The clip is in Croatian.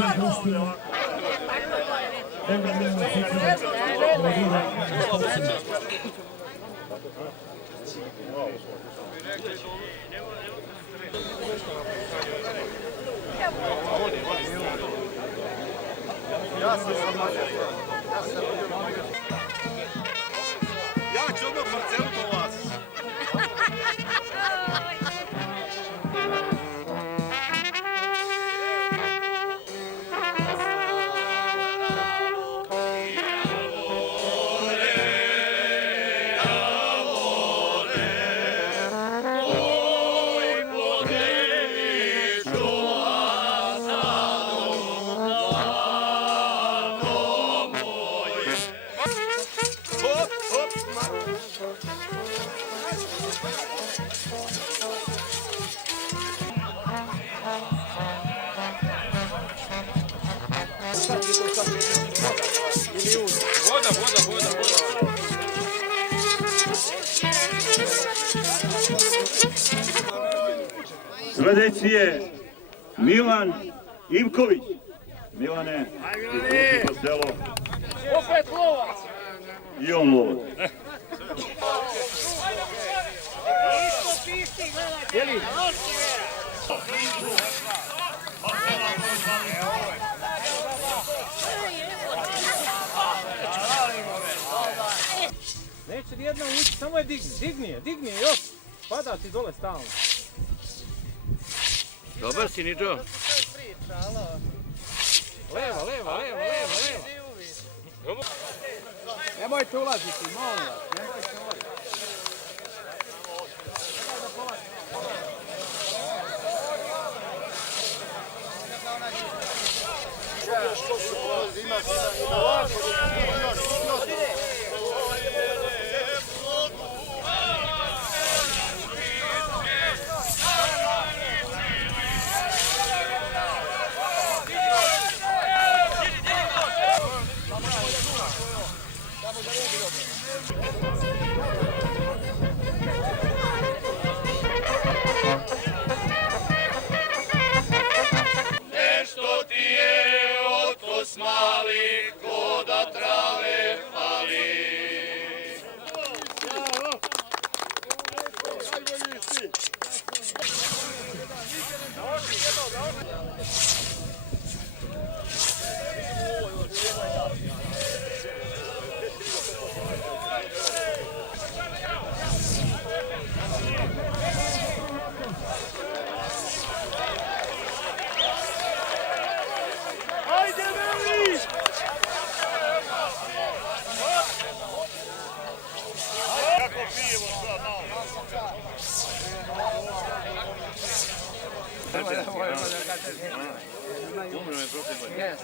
za gostima. Emiliano Cicero, Medina, Ja ću odmah parcelu po vas. Voda. Sljedeći je Milan Ivković. Milane, selo. Opet lovac! I on lovac. Isto pisti, gledajte! Neće nijedna ući, samo je digni je još. Pada ti dole stalno. Dobar si, Niđo. Leva. Nemojte ulaziti, molim vas, nemojte ulaziti. Nešto ti je otkos mali, ko da trave fali. Ajde, Veli! Kako pijemo sad malo? Yes.